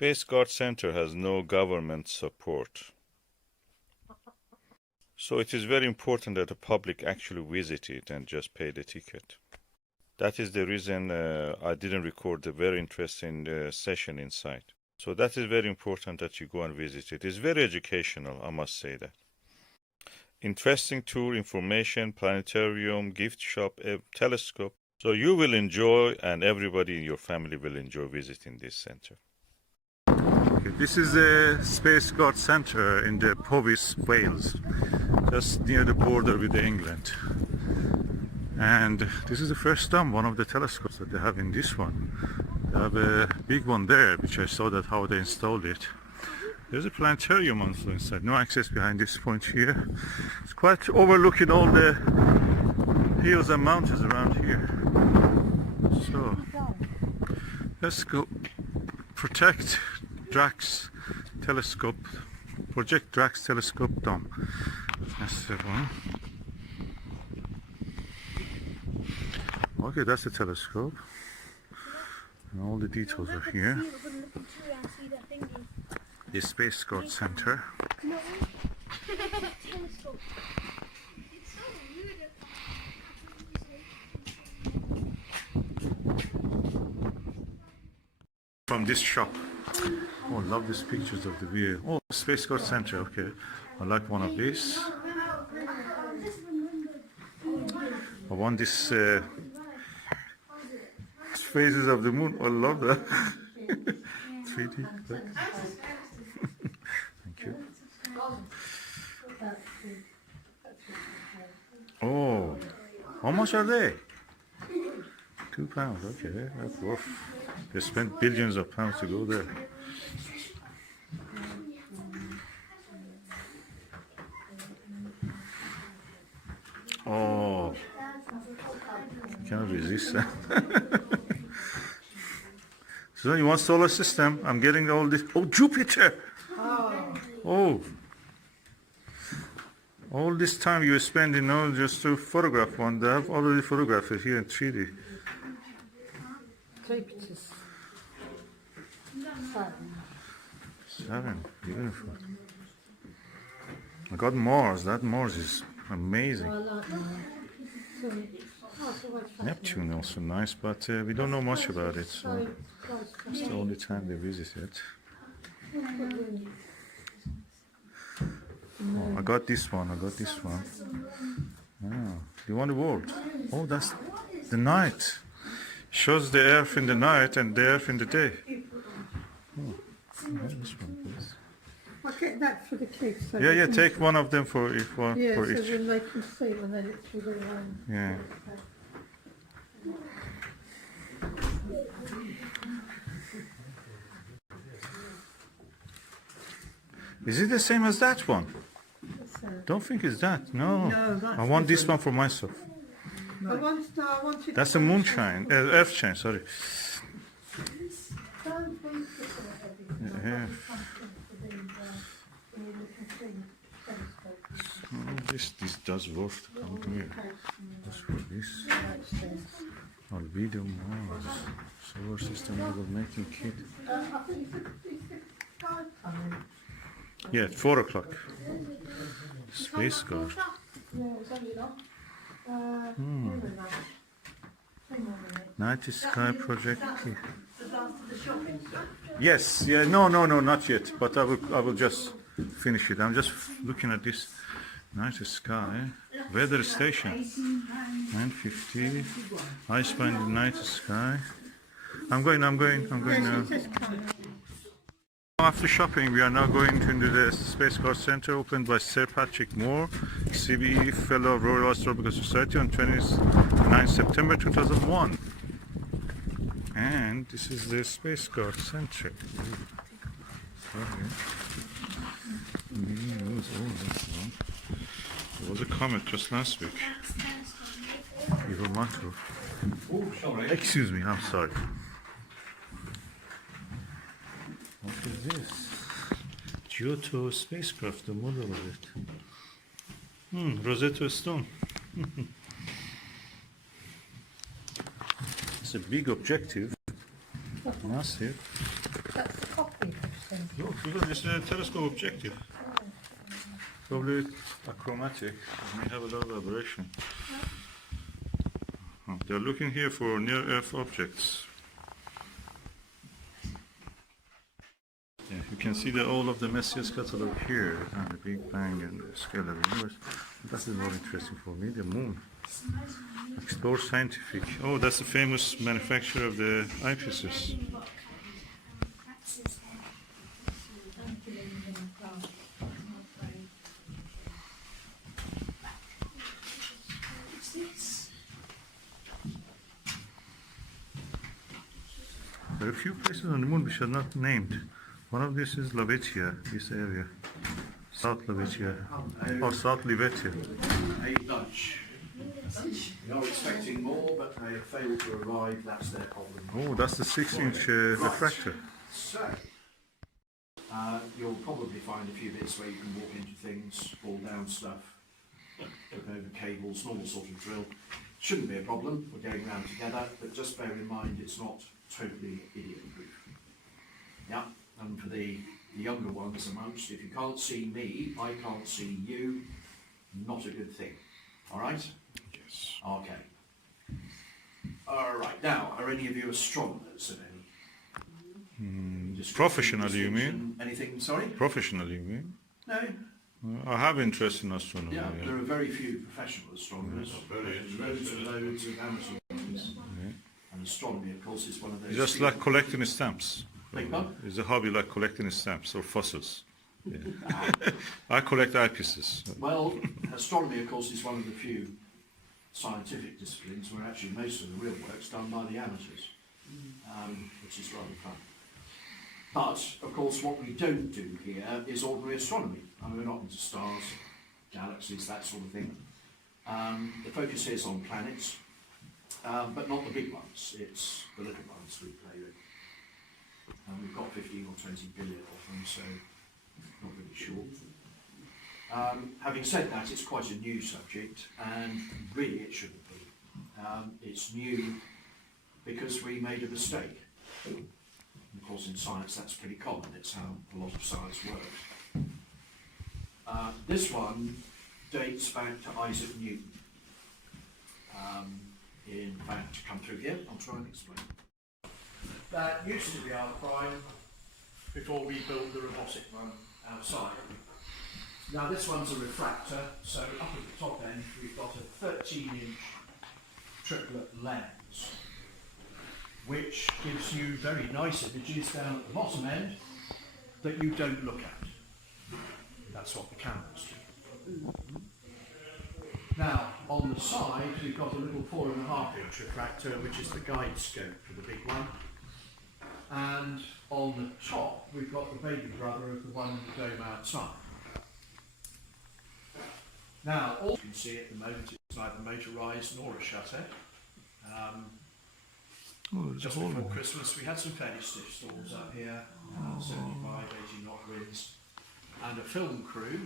Spaceguard Centre has no government support. So it is very important that the public actually visit it and just pay the ticket. That is the reason I didn't record the very interesting session inside. So that is very important that you go and visit it. It's very educational, I must say that. Interesting tour, information, planetarium, gift shop, telescope. So you will enjoy, and everybody in your family will enjoy visiting this center. Okay, this is the Spaceguard Centre in the Powys, Wales, just near the border with England. And this is the first time one of the telescopes that they have in this one. They have a big one there, which I saw that how they installed it. There's a planetarium also inside. No access behind this point here. It's quite overlooking all the hills and mountains around here. So let's go protect Drax telescope. Project Drax telescope dome. That's the one. Okay, that's the telescope. And all the details are here. The Spaceguard Centre. From this shop. Oh, I love these pictures of the view. Oh, Spaceguard Centre, okay. I like one of these. I want this phases of the moon. I love that. 3D. Thank you. Oh, how much are they? £2. Okay, that's worth. They spent billions of pounds to go there. Oh, I cannot resist that. So you want solar system? I'm getting all this. Oh, Jupiter! Oh. All this time you spend, just to photograph one. They have already photographed it here in 3D. 3 pictures. 7. Beautiful. I got Mars. That Mars is amazing. Neptune also nice, but we don't know much about it, so it's the only time they visit it. Oh, I got this one. Oh, you want the world? Oh, that's the night. Shows the Earth in the night and the Earth in the day. Oh, this one, please. I'll get that for the kids. So Yeah, take one of them for each. So then they can see when they literally go home. Yeah. Is it the same as that one? Don't think it's that. No, that's I want this one for myself. I wanted That's a moonshine, earthshine. Sorry. Yeah. This does worth to come here. What's for this? Albedo Mars. Solar system model making kit. Yeah, at 4 o'clock. Spaceguard. Night Sky Project. Yes, yeah, no, not yet. But I will just finish it. I'm just looking at this. Night Sky. Weather station. 9:50. I spend the night sky. I'm going now. After shopping, we are now going into the Spaceguard Centre, opened by Sir Patrick Moore, CBE Fellow of Royal Astronomical Society on 29 September 2001. And this is the Spaceguard Centre. There was a comet just last week. Evil Marco. Excuse me, I'm sorry. What is this? Giotto spacecraft, the model of it. Rosetta Stone. It's a big objective. Massive. That's the copy. No, because it's a telescope objective. Probably achromatic. It may have a lot of aberration. Oh, they're looking here for near-Earth objects. Yeah, you can see all of the Messier catalog here, and the Big Bang and the scale of the universe. That is more interesting for me, the moon. Explore scientific. Oh, that's the famous manufacturer of the eyepieces. There are a few places on the moon which are not named. One of these is Lavetia, this area. South Lavetia, or South Livetia. A lunch. You're expecting more, but they have failed to arrive. That's their problem. Oh, that's the 6-inch refractor. So, you'll probably find a few bits where you can walk into things, fall down stuff, look over cables, normal sort of drill. Shouldn't be a problem. We're going around together, but just bear in mind it's not totally idiot-proof. Yeah, and for the younger ones amongst, if you can't see me, I can't see you, not a good thing. All right? Yes. Okay. All right. Now, are any of you astronomers of any? Professionally, you mean? Anything? Sorry. Professionally, you mean? No. I have interest in astronomy. Yeah, Yeah. there are very few professional astronomers. Loads and loads of amateur ones. And astronomy, of course, is one of those. Just like collecting stamps. Beg pardon? It's a hobby like collecting stamps or fossils. Yeah. I collect eyepieces. Well, astronomy, of course, is one of the few scientific disciplines where actually most of the real work's done by the amateurs, which is rather fun. But, of course, what we don't do here is ordinary astronomy. I mean, we're not into stars, galaxies, that sort of thing. The focus is on planets, but not the big ones. It's the little ones we play with. And we've got 15 or 20 billion of them, so not really sure. Having said that, it's quite a new subject, and really it shouldn't be. It's new because we made a mistake. Of course, in science, that's pretty common. It's how a lot of science works. This one dates back to Isaac Newton. In fact, come through here, I'll try and explain. That used to be our prime before we built the robotic one outside. Now this one's a refractor, so up at the top end we've got a 13-inch triplet lens, which gives you very nice images down at the bottom end that you don't look at. That's what the cameras do. Now, on the side, we've got a little 4.5-inch refractor, which is the guide scope for the big one. And on the top, we've got the baby brother of the one in the dome outside. Now, all you can see at the moment is neither motorised nor a shutter. Just before Christmas, we had some fairly stiff storms up here, 75, 80 knot winds, and a film crew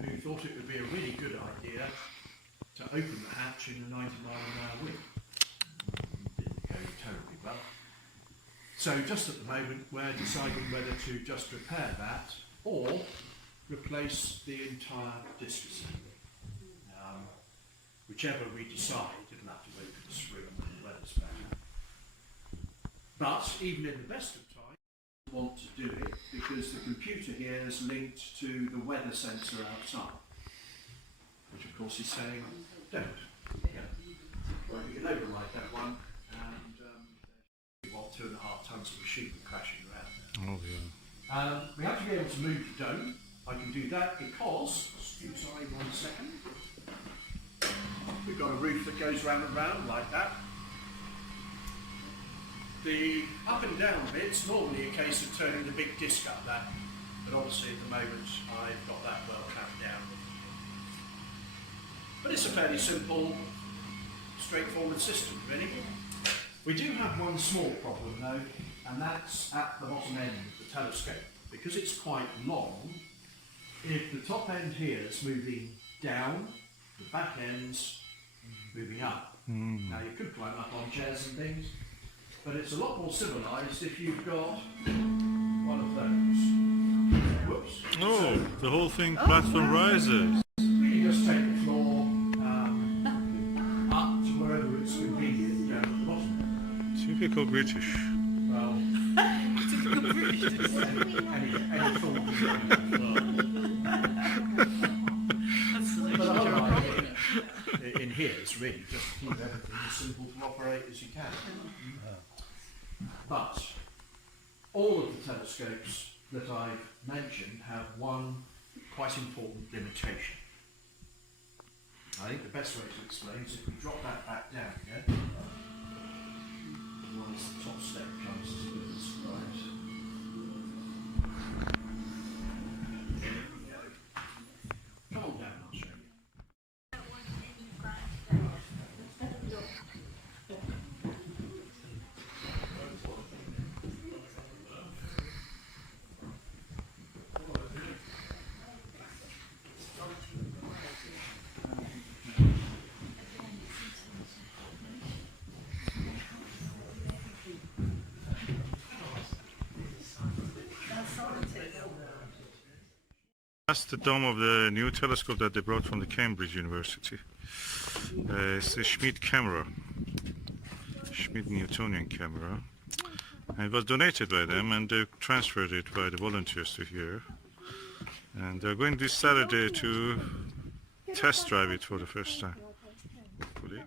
who thought it would be a really good idea to open the hatch in a 90-mile-an-hour wind. Didn't go terribly well. So just at the moment we're deciding whether to just repair that or replace the entire disc assembly. Whichever we decide, it'll have to wait for the spring when the weather's better. But even in the best of times, we want to do it because the computer here is linked to the weather sensor outside, which of course is saying, don't. Yeah. Well, you can override that one, and 2.5 tons of machinery crashing around there. Oh, yeah. We have to be able to move the dome. I can do that because, excuse me 1 second, we've got a roof that goes round and round like that. The up and down bit's normally a case of turning the big disc up that, but obviously at the moment I've got that well clamped down. But it's a fairly simple, straightforward system, really. We do have one small problem though, and that's at the bottom end of the telescope. Because it's quite long, if the top end here is moving down, the back end's moving up. Now you could climb up on chairs and things, but it's a lot more civilised if you've got one of those. The whole thing platform rises. You just take the floor up to wherever it's convenient down at the bottom. Typical British. Well, any thought. But in here, it's really just keep everything as simple to operate as you can. But all of the telescopes that I've mentioned have one quite important limitation. I think the best way to explain is if we drop that back down again. Otherwise the top step comes as a bit of a surprise. Come on down, I'll show you. That's the dome of the new telescope that they brought from the Cambridge University. It's the Schmidt camera, Schmidt Newtonian camera. And it was donated by them, and they transferred it by the volunteers to here. And they're going this Saturday to test drive it for the first time, hopefully.